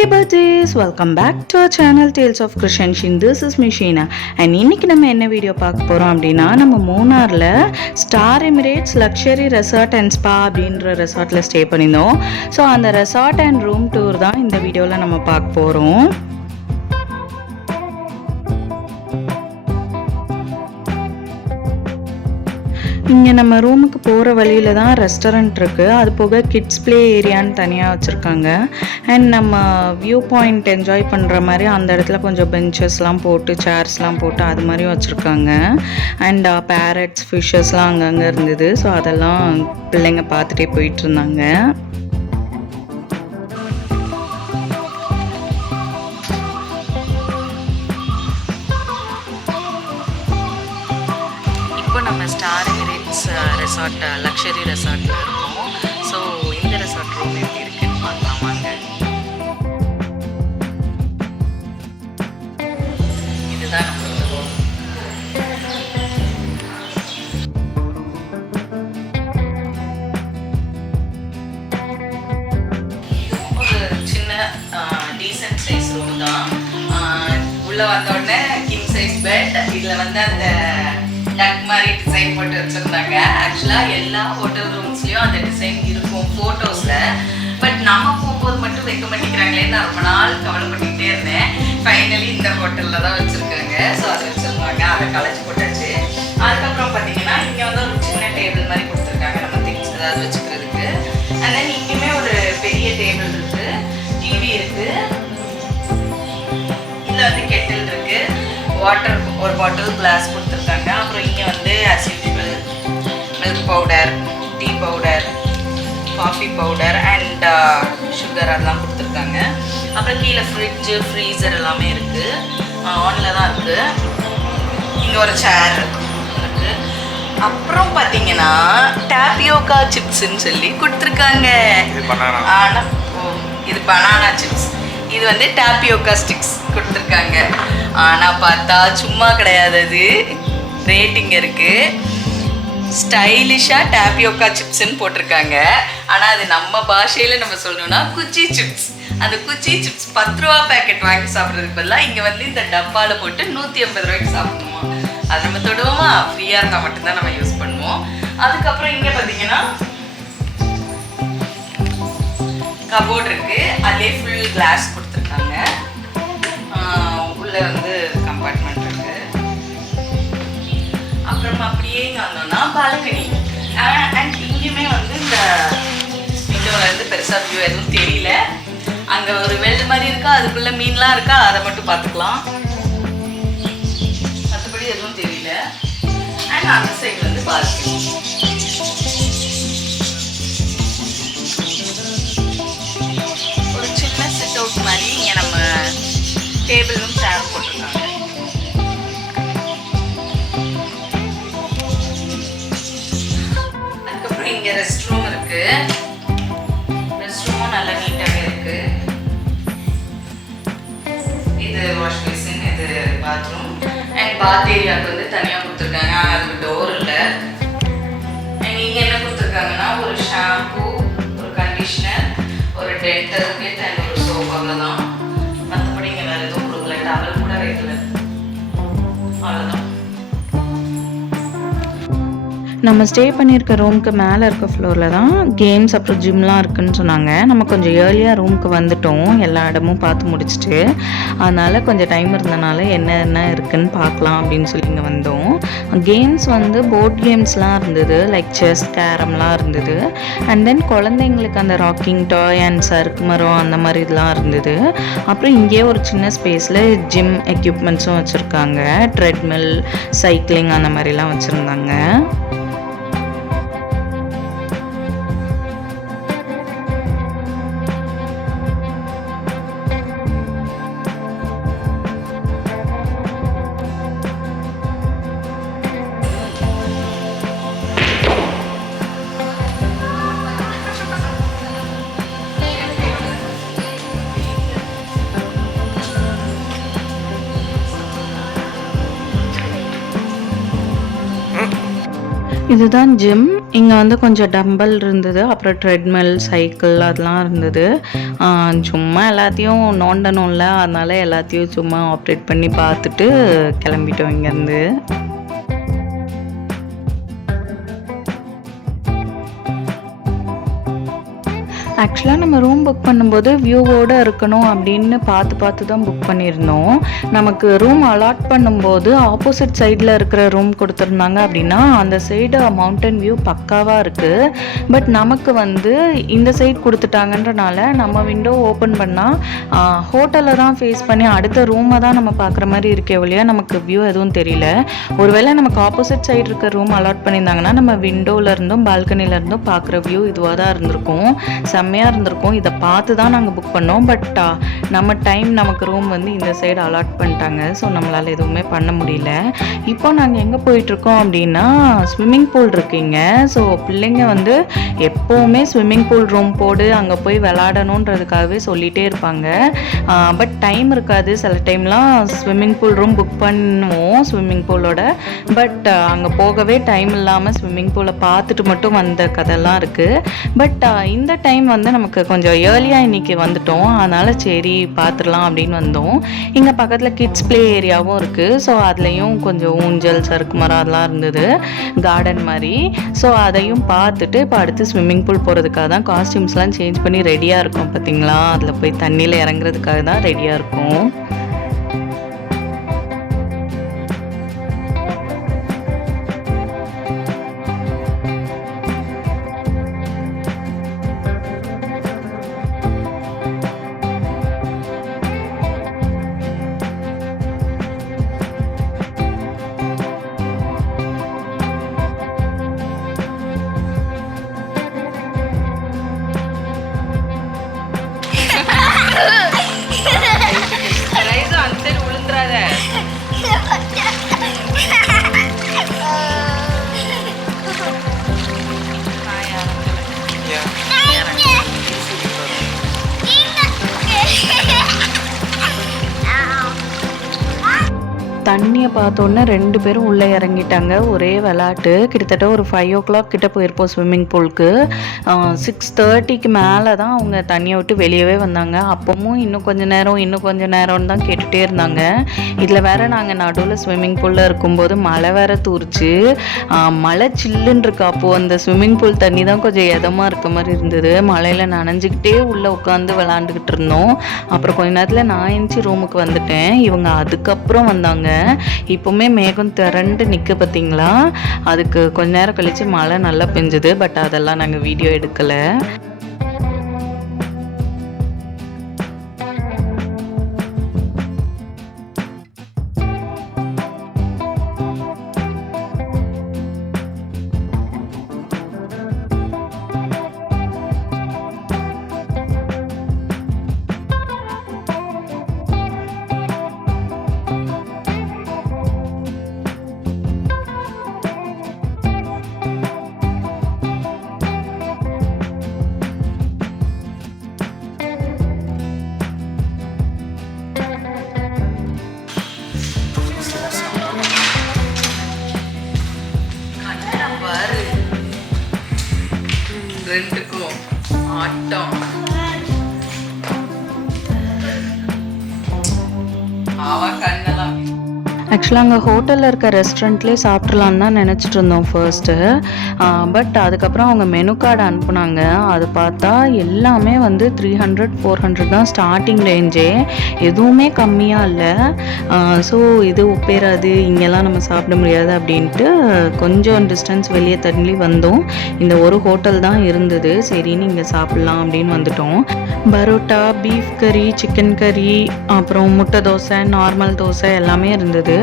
Hey buddies, welcome back to our channel Tales of Krishanshin. This is Mishina and இன்னைக்கு நம்ம என்ன video பார்க்க போறோம் அப்படின்னா நம்ம மூணார்ல star Emirates luxury resort and spa அப்படின்ற ரெசார்ட்ல ஸ்டே பண்ணியிருந்தோம். ஸோ அந்த ரெசார்ட் அண்ட் ரூம் டூர் தான் இந்த வீடியோவில் நம்ம பார்க்க போகிறோம். இங்கே நம்ம ரூமுக்கு போகிற வழியில் தான் ரெஸ்டாரண்ட் இருக்குது. அது போக கிட்ஸ் ப்ளே ஏரியான்னு தனியாக வச்சுருக்காங்க. அண்ட் நம்ம வியூ பாயிண்ட் என்ஜாய் பண்ணுற மாதிரி அந்த இடத்துல கொஞ்சம் பெஞ்சஸ்லாம் போட்டு சேர்ஸ்லாம் போட்டு அது மாதிரி வச்சுருக்காங்க. அண்ட் பேரட்ஸ் ஃபிஷ்ஷஸ்லாம் அங்கங்கே இருந்தது. ஸோ அதெல்லாம் பிள்ளைங்க பார்த்துட்டே போயிட்டு இருந்தாங்க. நம்ம ஸ்டார் எமிரேட்ஸ் ரெசார்ட் லக்ஸரி ரெசார்ட்டில் இருக்கோம். ஸோ இந்த ரெசார்ட் ரூம் எப்படி இருக்குன்னு பார்க்கலாம் வாங்க. இதுதான் நம்ம ரூம். ஒரு சின்ன டீசென்ட் சைஸ் ரூம் தான். உள்ளே வந்தோடனே கிங் சைஸ் பெட். இதில் வந்து அந்த டக் மாதிரி டிசைன் போட்டு வச்சுருந்தாங்க. ஆக்சுவலாக எல்லா ஹோட்டல் ரூம்ஸ்லேயும் அந்த டிசைன் இருக்கும் ஃபோட்டோஸில். பட் நம்ம போகும்போது மட்டும் வைக்க மாட்டேங்கிறாங்களேன்னு நான் ரொம்ப நாள் கவலைப்பட்டுக்கிட்டே இருந்தேன். ஃபைனலி இந்த ஹோட்டலில் தான் வச்சுருக்காங்க. ஸோ அதை வச்சுருந்தாங்க. அதை களைச்சி போட்டாச்சு. அதுக்கப்புறம் பார்த்தீங்கன்னா இங்கே வந்து ஒரு சின்ன டேபிள் மாதிரி கொடுத்துருக்காங்க நம்ம திங்ஸ் ஏதாவது வச்சுக்கிறதுக்கு. அண்ட் தென் இங்கேயுமே ஒரு பெரிய டேபிள் இருக்குது, டிவி இருக்குது, இதில் வந்து கெட்டில் இருக்குது, வாட்டர் ஒரு பாட்டில் கிளாஸ் கொடுத்துருக்காங்க. அப்புறம் இங்கே வந்து as usual milk powder, tea powder, coffee powder and sugar அதெல்லாம் கொடுத்துருக்காங்க. அப்புறம் கீழே ஃப்ரிட்ஜு ஃப்ரீசர் எல்லாமே இருக்குது. ஆனில் தான் இருக்குது. இங்கே ஒரு சேர் இருக்குது. அப்புறம் பார்த்தீங்கன்னா டாப்பியோக்கா சிப்ஸ்ன்னு சொல்லி கொடுத்துருக்காங்க. ஆனால் இது பனானா சிப்ஸ். இது வந்து டாப்பியோக்கா ஸ்டிக்ஸ் கொடுத்துருக்காங்க. ஆனால் பார்த்தா சும்மா கிடையாது, அது ரேட்டிங் இருக்குது. ஸ்டைலிஷாக டாப்பியோக்கா சிப்ஸ்ன்னு போட்டிருக்காங்க. ஆனால் அது நம்ம பாஷையில் நம்ம சொல்லணும்னா குச்சி சிப்ஸ். அந்த குச்சி சிப்ஸ் 10 ரூபா பேக்கெட் வாங்கி சாப்பிட்றதுக்கு பதிலாக இங்கே வந்து இந்த டப்பாவில் போட்டு 150 ரூபாய்க்கு சாப்பிடுவோம். அது நம்ம தொடுவோமா, ஃப்ரீயாக இருந்தால் மட்டும்தான் நம்ம யூஸ் பண்ணுவோம். அதுக்கப்புறம் இங்கே பார்த்தீங்கன்னா கபோர்ட் இருக்குது. அதிலே ஃபுல் கிளாஸ் கொடுத்துருக்காங்க. உள்ளே வந்து கம்பார்ட்மெண்ட் இருக்குது. அப்புறம் அப்படியே இங்கே வந்தோம்னா பால்கனி. அண்ட் இங்கேயுமே வந்து இந்த விண்டோவிலேருந்து பெருசாக வியூ எதுவும் தெரியல. அங்கே ஒரு வெல் மாதிரி இருக்கா, அதுக்குள்ளே மீன்லாம் இருக்கா, அதை மட்டும் பார்த்துக்கலாம். மற்றபடி எதுவும் தெரியல. அண்ட் அந்த சைடு வந்து பால்கனி. ஒரு சின்ன சிட் அவுட் மாதிரி இங்கே நம்ம டேபிளும் சேர் போட்டிருக்காங்க. அதுக்கப்புறம் இங்கே ரெஸ்ட் ரூம் இருக்கு. ரெஸ்ட் ரூமும் நல்லா நீட்டாகவே இருக்கு. இது வாஷ் பேசின், இது பாத்ரூம். அண்ட் பாத் ஏரியாவுக்கு வந்து தனியாக கொடுத்துருக்காங்க. அதுக்கு டோர் இல்லை. அண்ட் இங்கே என்ன கொடுத்துருக்காங்கன்னா ஒரு ஷாம்பு, ஒரு கண்டிஷ்னர், ஒரு டென்டல் கிட் அண்ட் ஒரு சோப், அவ்வளோதான். மற்றபடி இங்கே வேறு எதுவும் கொடுக்கல. டவல் கூட வைக்கல, அவ்வளோதான். நம்ம ஸ்டே பண்ணியிருக்க ரூமுக்கு மேலே இருக்க ஃப்ளோரில் தான் கேம்ஸ் அப்புறம் ஜிம்லாம் இருக்குதுன்னு சொன்னாங்க. நம்ம கொஞ்சம் ஏர்லியாக ரூமுக்கு வந்துட்டோம், எல்லா இடமும் பார்த்து முடிச்சுட்டு. அதனால் கொஞ்சம் டைம் இருந்தனால என்ன இருக்குதுன்னு பார்க்கலாம் அப்படின்னு சொல்லி இங்கே வந்தோம். கேம்ஸ் வந்து போர்ட் கேம்ஸ்லாம் இருந்தது, லைக் செஸ், கேரம்லாம் இருந்தது. அண்ட் தென் குழந்தைங்களுக்கு அந்த ராக்கிங் டாய் அண்ட் சறுக்கு மரம் அந்த மாதிரி இதெல்லாம் இருந்தது. அப்புறம் இங்கேயே ஒரு சின்ன ஸ்பேஸில் ஜிம் எக்யூப்மெண்ட்ஸும் வச்சுருக்காங்க. ட்ரெட்மில், சைக்கிளிங் அந்த மாதிரிலாம் வச்சுருந்தாங்க. இதுதான் ஜிம். இங்கே வந்து கொஞ்சம் டம்பல் இருந்தது, அப்புறம் ட்ரெட்மில், சைக்கிள் அதெல்லாம் இருந்தது. சும்மா எல்லாத்தையும் நோண்டணும்ல, அதனால எல்லாத்தையும் சும்மா ஆப்ரேட் பண்ணி பார்த்துட்டு கிளம்பிட்டோம் இங்கேருந்து. ஆக்சுவலாக நம்ம ரூம் புக் பண்ணும்போது வியூவோடு இருக்கணும் அப்படின்னு பார்த்து தான் புக் பண்ணியிருந்தோம். நமக்கு ரூம் அலாட் பண்ணும்போது ஆப்போசிட் சைடில் இருக்கிற ரூம் கொடுத்துருந்தாங்க அப்படின்னா அந்த சைடு மவுண்டன் வியூ பக்காவாக இருக்குது. பட் நமக்கு வந்து இந்த சைடு கொடுத்துட்டாங்கன்றனால நம்ம விண்டோ ஓப்பன் பண்ணால் ஹோட்டலை தான் ஃபேஸ் பண்ணி அடுத்த ரூமை தான் நம்ம பார்க்குற மாதிரி இருக்கே ஒழியா நமக்கு வியூ எதுவும் தெரியல. ஒருவேளை நமக்கு ஆப்போசிட் சைடு இருக்க ரூம் அலாட் பண்ணியிருந்தாங்கன்னா நம்ம விண்டோவிலேருந்தும் பால்கனிலேருந்தும் பார்க்குற வியூ இதுவாக தான் இருந்திருக்கும். செம்மையாக இருந்திருக்கும். இதை பார்த்து தான் நாங்கள் புக் பண்ணோம். பட் நம்ம டைம் நமக்கு ரூம் வந்து இந்த சைடு அலாட் பண்ணிட்டாங்க. ஸோ நம்மளால் எதுவுமே பண்ண முடியல. இப்போ நாங்கள் எங்கே போயிட்டுருக்கோம் அப்படின்னா ஸ்விம்மிங் பூல் இருக்குங்க. ஸோ பிள்ளைங்க வந்து எப்போவுமே ஸ்விம்மிங் பூல் ரூம் போடு, அங்கே போய் விளாடணுன்றதுக்காகவே சொல்லிகிட்டே இருப்பாங்க. பட் டைம் இருக்காது. சில டைம்லாம் ஸ்விம்மிங் பூல் ரூம் புக் பண்ணுவோம் ஸ்விம்மிங் பூலோட. பட் அங்கே போகவே டைம் இல்லாமல் ஸ்விம்மிங் பூலை பார்த்துட்டு மட்டும் வந்த கதைலாம் இருக்குது. பட் இந்த டைம் வந்து நமக்கு கொஞ்சம் ஏர்லியாக இன்றைக்கி வந்துட்டோம். அதனால் சரி பார்த்துடலாம் அப்படின்னு வந்தோம். இங்கே பக்கத்தில் கிட்ஸ் ப்ளே ஏரியாவும் இருக்குது. ஸோ அதுலேயும் கொஞ்சம் ஊஞ்சல், சறுக்கு மரம் அதெல்லாம் இருந்தது, கார்டன் மாதிரி. ஸோ அதையும் பார்த்துட்டு இப்போ அடுத்து ஸ்விம்மிங் பூல் போகிறதுக்காக தான் காஸ்டியூம்ஸ்லாம் சேஞ்ச் பண்ணி ரெடியாக இருக்கும். பார்த்தீங்களா, அதில் போய் தண்ணியில் இறங்குறதுக்காக தான் ரெடியாக இருக்கும். தண்ணியை பார்த்தோன்னே 2 பேரும் உள்ளே இறங்கிட்டாங்க. ஒரே விளாட்டு. கிட்டத்தட்ட ஒரு 5 o'clock கிட்ட போயிருப்போம் ஸ்விம்மிங் பூலுக்கு. 6:30க்கு மேலே தான் அவங்க தண்ணியை விட்டு வெளியவே வந்தாங்க. அப்பவும் இன்னும் கொஞ்சம் நேரம்னு தான் கேட்டுகிட்டே இருந்தாங்க. இதில் வேற நாங்கள் நடுவில் ஸ்விம்மிங் பூலில் இருக்கும்போது மழை வேற தூரிச்சு. மழை சில்லுன்னு இருக்கு. அப்போது அந்த ஸ்விம்மிங் பூல் தண்ணி தான் கொஞ்சம் இதமாக இருக்க மாதிரி இருந்தது. மழையில் நனைஞ்சிக்கிட்டே உள்ளே உட்காந்து விளாண்டுக்கிட்டு இருந்தோம். அப்புறம் கொஞ்ச நேரத்தில் நான் எந்திச்சு ரூமுக்கு வந்துட்டேன். இவங்க அதுக்கப்புறம் வந்தாங்க. இப்போவுமே மேகம் திரண்டு நிற்க பார்த்தீங்களா. அதுக்கு கொஞ்ச நேரம் கழித்து மழை நல்லா பெஞ்சுது. பட் அதெல்லாம் நாங்கள் வீடியோ எடுக்கலை. ரெண்டுக்கும் ஆட்டம். அவன் கண்ணெல்லாம் ஆக்சுவலாக அங்கே ஹோட்டலில் இருக்க ரெஸ்டாரண்ட்லேயே சாப்பிட்றலான்னு தான் நினச்சிட்டு இருந்தோம் ஃபர்ஸ்ட்டு. பட் அதுக்கப்புறம் அவங்க மெனு கார்டு அனுப்புனாங்க. அது பார்த்தா எல்லாமே வந்து 300-400 தான் ஸ்டார்டிங் ரேஞ்சே. எதுவுமே கம்மியாக இல்லை. ஸோ இது ஒப்பேராது, இங்கெல்லாம் நம்ம சாப்பிட முடியாது அப்படின்ட்டு கொஞ்சம் டிஸ்டன்ஸ் வெளியே தள்ளி வந்தோம். இந்த ஒரு ஹோட்டல் தான் இருந்தது. சரின்னு இங்கே சாப்பிட்லாம் அப்படின்னு வந்துட்டோம். பரோட்டா, பீஃப் கறி, சிக்கன் கறி, அப்புறம் முட்டை தோசை, நார்மல் தோசை எல்லாமே இருந்தது.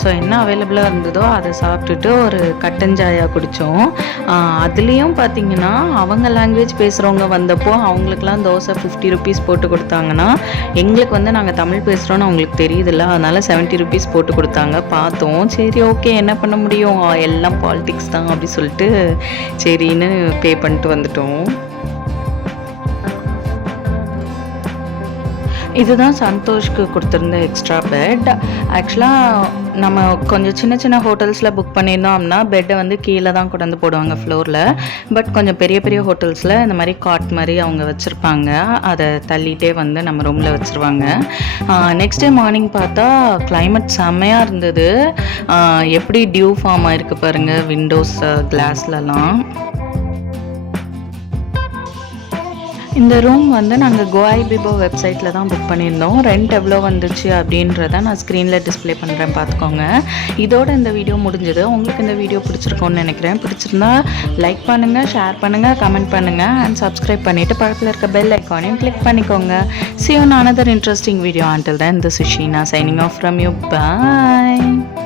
ஸோ என்ன அவைலபிளாக இருந்ததோ அதை சாப்பிட்டுட்டு ஒரு கட்டஞ்சாயா குடித்தோம். அதுலேயும் பார்த்திங்கன்னா அவங்க லாங்குவேஜ் பேசுகிறவங்க வந்தப்போ அவங்களுக்குலாம் தோசை 50 rupees போட்டு கொடுத்தாங்கன்னா, எங்களுக்கு வந்து நாங்கள் தமிழ் பேசுகிறோன்னு அவங்களுக்கு தெரியுதில்ல, அதனால் 70 rupees போட்டு கொடுத்தாங்க. பார்த்தோம், சரி ஓகே என்ன பண்ண முடியும், எல்லாம் பாலிடிக்ஸ் தான் அப்படி சொல்லிட்டு சரின்னு பே பண்ணிட்டு வந்துட்டோம். இதுதான் சந்தோஷ்க்கு கொடுத்துருந்த எக்ஸ்ட்ரா பெட். ஆக்சுவலாக நம்ம கொஞ்சம் சின்ன சின்ன ஹோட்டல்ஸில் புக் பண்ணியிருந்தோம் அப்படின்னா பெட்டை வந்து கீழே தான் கொண்டு வந்து போடுவாங்க ஃப்ளோரில். பட் கொஞ்சம் பெரிய பெரிய ஹோட்டல்ஸில் இந்த மாதிரி காட் மாதிரி அவங்க வச்சுருப்பாங்க, அதை தள்ளிகிட்டே வந்து நம்ம ரூமில் வச்சுருவாங்க. நெக்ஸ்ட் டே மார்னிங் பார்த்தா கிளைமேட் செம்மையாக இருந்தது. எப்படி டியூ ஃபார்ம் ஆகிருக்கு பாருங்கள் விண்டோஸ் கிளாஸ்லலாம். இந்த ரூம் வந்து நாங்கள் கோஐபிபோ வெப்சைட்டில் தான் புக் பண்ணியிருந்தோம். ரெண்ட் எவ்வளோ வந்துச்சு அப்படின்றத நான் ஸ்க்ரீனில் டிஸ்பிளே பண்ணுறேன், பார்த்துக்கோங்க. இதோட இந்த வீடியோ முடிஞ்சது. உங்களுக்கு இந்த வீடியோ பிடிச்சிருக்கோன்னு நினைக்கிறேன். பிடிச்சிருந்தா லைக் பண்ணுங்கள், ஷேர் பண்ணுங்கள், கமெண்ட் பண்ணுங்கள் அண்ட் சப்ஸ்கிரைப் பண்ணிவிட்டு பக்கத்தில் இருக்க பெல் ஐக்கானையும் கிளிக் பண்ணிக்கோங்க. See you on another interesting video. Until then, this is Sheena signing off from you. Bye.